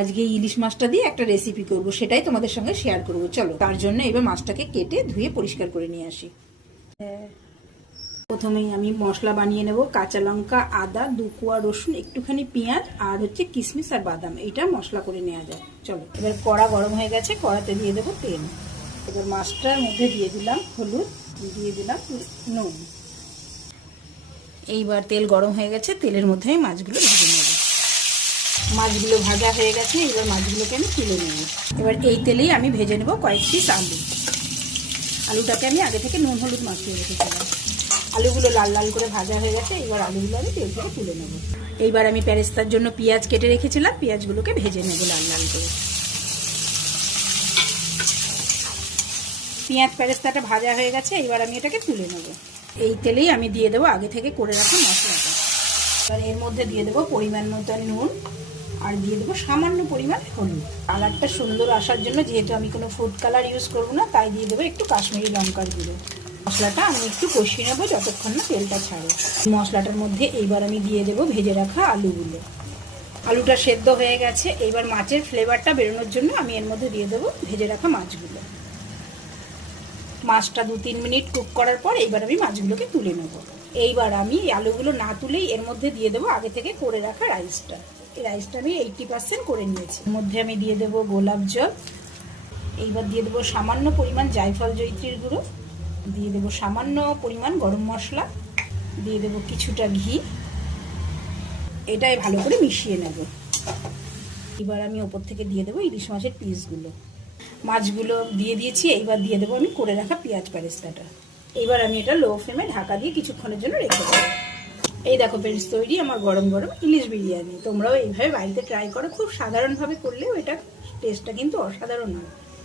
আজকে ইলিশ মাছটা দিয়ে একটা রেসিপি করব, সেটাই তোমাদের সঙ্গে শেয়ার করব। চলো তার জন্য এবার মাছটাকে কেটে ধুয়ে পরিষ্কার করে নিয়ে আসি। প্রথমেই আমি মশলা বানিয়ে নেব। কাঁচা লঙ্কা, আদা, 2 কোয়া রসুন, একটুখানি পেঁয়াজ আর হচ্ছে কিশমিশ আর বাদাম, এটা মশলা করে নেওয়া যায়। চলো এবার কড়া গরম হয়ে গেছে, কড়াতে দিয়ে দেবো তেল। এবার মাছটার মধ্যে দিয়ে দিলাম হলুদ, দিয়ে দিলাম নুন। এইবার তেল গরম হয়ে গেছে, তেলের মধ্যে আমি মাছগুলো ভেজে নেব। মাছগুলো ভাজা হয়ে গেছে, এবার মাছগুলোকে আমি তুলে নেব। এবার এই তেলেই আমি ভেজে নেব কয়েক পিস আলু। আলুটাকে আমি আগে থেকে নুন হলুদ মাখিয়ে রেখেছিলাম। আলুগুলো লাল লাল করে ভাজা হয়ে গেছে, এবার আলুগুলো আমি তেল থেকে তুলে নেব। এইবার আমি পেরেস্তার জন্য পেঁয়াজ কেটে রেখেছিলাম, পেঁয়াজগুলোকে ভেজে নেব লাল লাল করে। পেঁয়াজ পেরেস্তাটা ভাজা হয়ে গেছে, এবার আমি এটাকে তুলে নেব। এই তেলেই আমি দিয়ে দেবো আগে থেকে করে রাখা মশলাটা। এবার এর মধ্যে দিয়ে দেবো পরিমাণ মতো নুন, আর দিয়ে দেবো সামান্য পরিমাণ হলুদ। কালারটা সুন্দর আসার জন্য, যেহেতু আমি কোনো ফুড কালার ইউজ করবো না, তাই দিয়ে দেবো একটু কাশ্মীরি লঙ্কার গুঁড়ো। মশলাটা আমি একটু কষিয়ে নেবো যতক্ষণ না তেলটা ছাড়ে। মশলাটার মধ্যে এইবার আমি দিয়ে দেবো ভেজে রাখা আলুগুলো। আলুটা সেদ্ধ হয়ে গেছে, এইবার মাছের ফ্লেভারটা বেরোনোর জন্য আমি এর মধ্যে দিয়ে দেবো ভেজে রাখা মাছগুলো। মাছটা 2-3 মিনিট কুক করার পর এইবার আমি মাছগুলোকে তুলে নেব। এইবার আমি আলুগুলো না তুলেই এর মধ্যে দিয়ে দেবো আগে থেকে করে রাখা রাইসটা। এই রাইসটা আমি 80% করে নিয়েছি। এর মধ্যে আমি দিয়ে দেবো গোলাপ জল। এইবার দিয়ে দেবো সামান্য পরিমাণ জায়ফল জয়িত্রীর গুঁড়ো, দিয়ে দেবো সামান্য পরিমাণ গরম মশলা, দিয়ে দেবো কিছুটা ঘি। এটাই ভালো করে মিশিয়ে নেব। এবার আমি ওপর থেকে দিয়ে দেবো ইলিশ মাছের পিসগুলো। মাছগুলো দিয়ে দিয়েছি, এইবার দিয়ে দেবো আমি করে রাখা পেঁয়াজ পেরেস্তাটা। এইবার আমি এটা লো ফ্লেমে ঢাকা দিয়ে কিছুক্ষণের জন্য রেখে দেবো। এই দেখো ফ্রেন্ডস, তৈরি আমার গরম গরম ইলিশ বিরিয়ানি। তোমরাও এইভাবে বাড়িতে ট্রাই করো। খুব সাধারণভাবে করলেও এটা টেস্টটা কিন্তু অসাধারণ হয়।